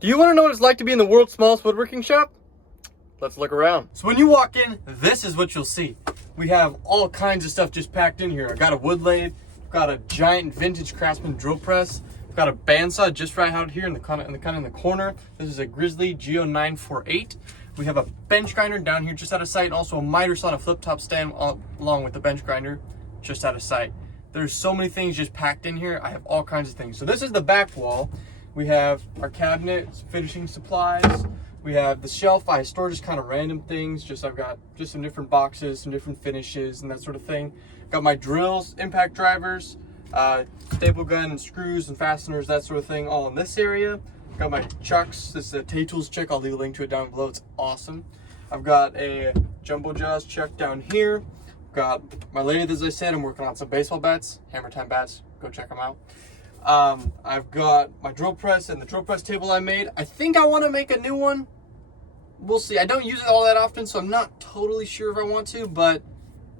Do you want to know what it's like to be in the world's smallest woodworking shop? Let's look around. So when you walk in, this is what you'll see. We have all kinds of stuff just packed in here. I've got a wood lathe, I've got a giant vintage Craftsman drill press, I've got a bandsaw just right out here in the corner. This is a Grizzly Geo 948. We have a bench grinder down here just out of sight, and also a miter saw and a flip top stand along with the bench grinder just out of sight. There's so many things just packed in here. I have all kinds of things. So this is the back wall. We have our cabinets, finishing supplies. We have the shelf. I store just kind of random things. I've got just some different boxes, some different finishes and that sort of thing. Got my drills, impact drivers, staple gun and screws and fasteners, that sort of thing, all in this area. Got my chucks. This is a Tay-Tools chuck. I'll leave a link to it down below. It's awesome. I've got a Jumbo Jaws chuck down here. Got my lathe, as I said. I'm working on some baseball bats, Hammer Time bats. Go check them out. I've got my drill press and the drill press table I made. I think I want to make a new one. We'll see. I don't use it all that often, so I'm not totally sure if I want to, but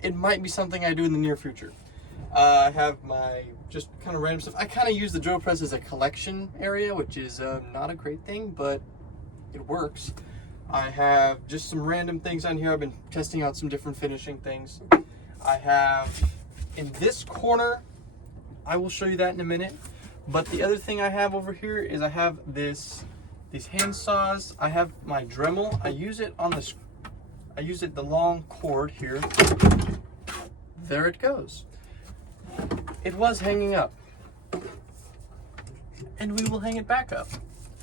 it might be something I do in the near future. I have my just kind of random stuff. I kind of use the drill press as a collection area, which is not a great thing, but it works. I have just some random things on here. I've been testing out some different finishing things. I have in this corner, I will show you that in a minute. But the other thing I have over here is I have these hand saws. I have my Dremel. I use it the long cord here. There it goes. It was hanging up. And we will hang it back up.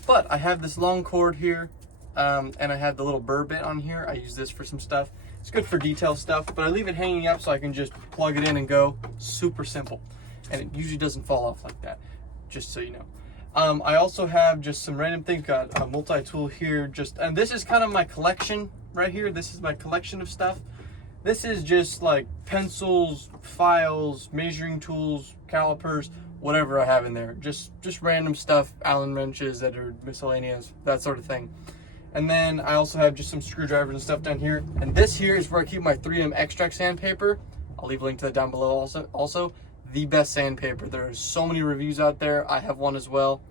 But I have this long cord here, and I have the little burr bit on here. I use this for some stuff. It's good for detail stuff, but I leave it hanging up so I can just plug it in and go. Super simple. And it usually doesn't fall off like that, just so you know. I also have just some random things. Got a multi-tool here, and this is kind of my collection right here. This is my collection of stuff. This is just like pencils, files, measuring tools, calipers, whatever I have in there. Just random stuff, Allen wrenches that are miscellaneous, that sort of thing. And then I also have just some screwdrivers and stuff down here. And this here is where I keep my 3M extract sandpaper. I'll leave a link to that down below also. The best sandpaper. There are so many reviews out there. I have one as well.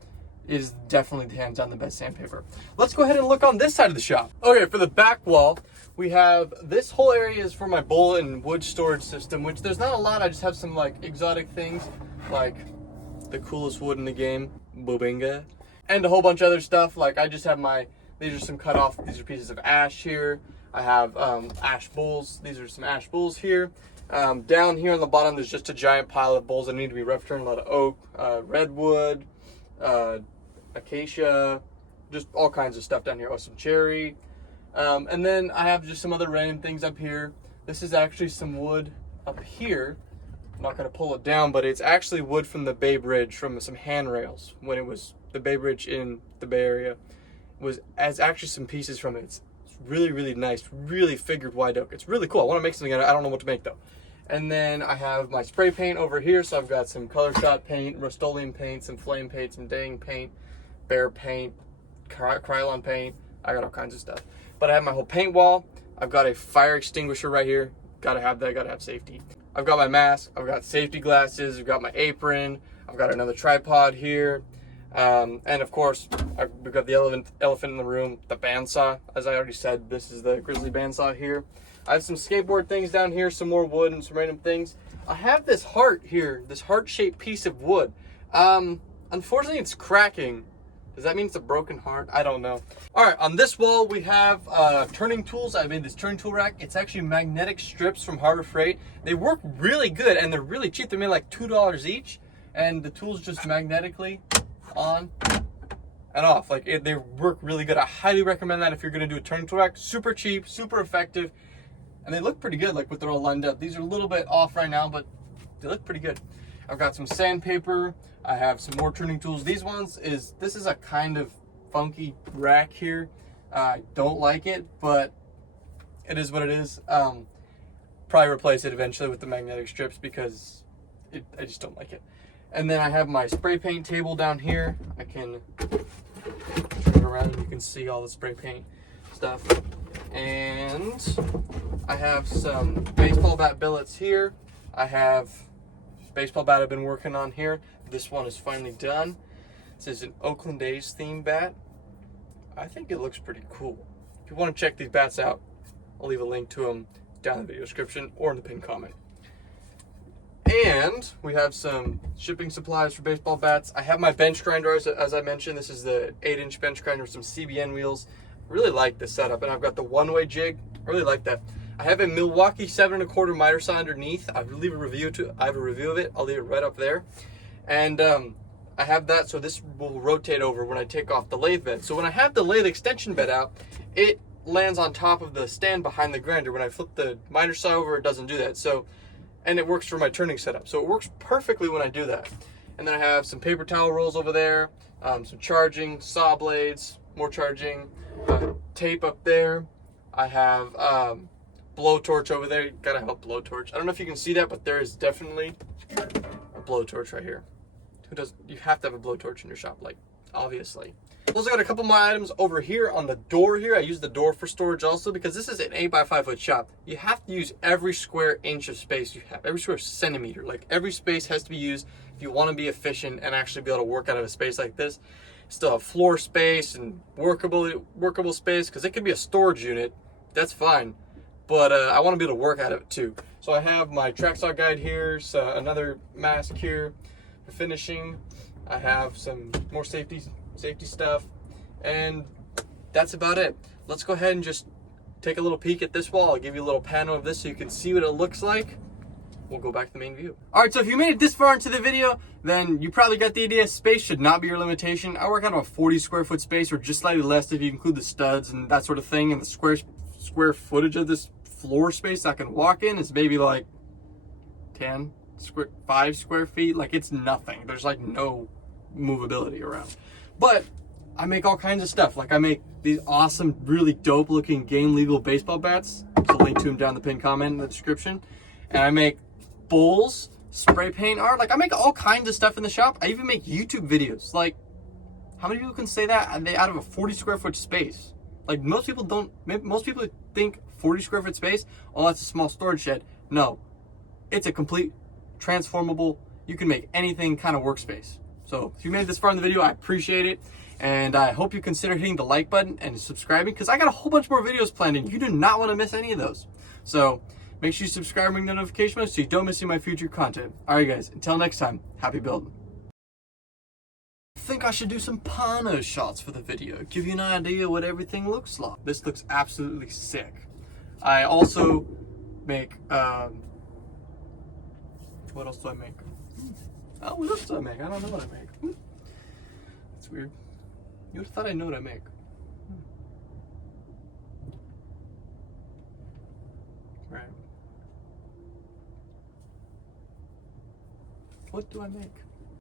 It is definitely hands down the best sandpaper. Let's go ahead and look on this side of the shop. Okay, for the back wall, we have this whole area is for my bowl and wood storage system, which there's not a lot. I just have some like exotic things, like the coolest wood in the game, Bubinga, and a whole bunch of other stuff. Like I just have these are some cut off. These are pieces of ash here. I have ash bowls. These are some ash bowls here. Down here on the bottom, there's just a giant pile of bowls that need to be rough turned. A lot of oak, redwood, acacia, just all kinds of stuff down here. Oh, some cherry. And then I have just some other random things up here. This is actually some wood up here. I'm not going to pull it down, but it's actually wood from the Bay Bridge, from some handrails. When it was the Bay Bridge in the Bay Area, has actually some pieces from it. It's really, really nice, really figured white oak. It's really cool. I want to make something out of it. I don't know what to make though. And then I have my spray paint over here. So I've got some color shot paint, Rust-Oleum paint, some flame paint, some dang paint, bear paint, Krylon paint. I got all kinds of stuff. But I have my whole paint wall. I've got a fire extinguisher right here. Gotta have that, gotta have safety. I've got my mask, I've got safety glasses, I've got my apron, I've got another tripod here. And of course, we've got the elephant in the room, the bandsaw. As I already said, this is the Grizzly bandsaw here. I have some skateboard things down here, some more wood and some random things. I have this heart here, this heart-shaped piece of wood. Unfortunately, it's cracking. Does that mean it's a broken heart? I don't know. All right, on this wall, we have turning tools. I made this turning tool rack. It's actually magnetic strips from Harbor Freight. They work really good, and they're really cheap. They're made like $2 each, and the tools just magnetically on and off. Like they work really good. I highly recommend that if you're gonna do a turning tool rack. Super cheap, super effective, and they look pretty good, like, they're all lined up. These are a little bit off right now, but they look pretty good. I've got some sandpaper. I have some more turning tools. This is a kind of funky rack here. I don't like it, but it is what it is. Probably replace it eventually with the magnetic strips because I just don't like it. And then I have my spray paint table down here. I can turn it around and you can see all the spray paint stuff. And I have some baseball bat billets here. I have baseball bat I've been working on here. This one is finally done. This is an Oakland A's theme bat. I think it looks pretty cool. If you want to check these bats out, I'll leave a link to them down in the video description or in the pinned comment. And we have some shipping supplies for baseball bats. I have my bench grinder, as I mentioned. This is the 8-inch bench grinder with some CBN wheels. I really like this setup, and I've got the one-way jig. I really like that. I have a Milwaukee 7 1/4 miter saw underneath. I have a review of it. I'll leave it right up there. And I have that, so this will rotate over when I take off the lathe bed. So when I have the lathe extension bed out, it lands on top of the stand behind the grinder. When I flip the miter saw over, it doesn't do that. So, and it works for my turning setup. So it works perfectly when I do that. And then I have some paper towel rolls over there, some charging, saw blades, more charging, tape up there. I have blowtorch over there. You gotta have a blowtorch. I don't know if you can see that, but there is definitely a blowtorch right here. You have to have a blowtorch in your shop, like, obviously. Also got a couple more items over here on the door here. I use the door for storage also because this is an 8x5 foot shop. You have to use every square inch of space you have, every square centimeter. Like, every space has to be used if you want to be efficient and actually be able to work out of a space like this. Still have floor space and workable space, because it could be a storage unit. That's fine, but I want to be able to work out of it too. So I have my track saw guide here, so another mask here for finishing. I have some more safety stuff, and that's about it. Let's go ahead and just take a little peek at this wall. I'll give you a little panel of this so you can see what it looks like. We'll go back to the main view. All right, so if you made it this far into the video, then you probably got the idea. Space should not be your limitation. I work out of a 40 square foot space, or just slightly less if you include the studs and that sort of thing. And the square footage of this floor space I can walk in is maybe like 5 square feet. Like, it's nothing. There's like no movability around. But I make all kinds of stuff. Like, I make these awesome, really dope looking game legal baseball bats. So link to them down in the pinned comment in the description. And I make bowls, spray paint art. Like, I make all kinds of stuff in the shop. I even make YouTube videos. Like, how many people can say that out of a 40 square foot space? Like, most people think 40 square foot space, oh, that's a small storage shed. No, it's a complete transformable, you can make anything kind of workspace. So if you made it this far in the video, I appreciate it. And I hope you consider hitting the like button and subscribing, because I got a whole bunch more videos planned and you do not want to miss any of those. So make sure you subscribe and ring the notification bell so you don't miss any of my future content. All right, guys, until next time, happy building. I think I should do some pano shots for the video, give you an idea what everything looks like. This looks absolutely sick. I also make, what else do I make? Oh, what else do I make? I don't know what I make. That's weird. You would have thought I know what I make. Right. What do I make?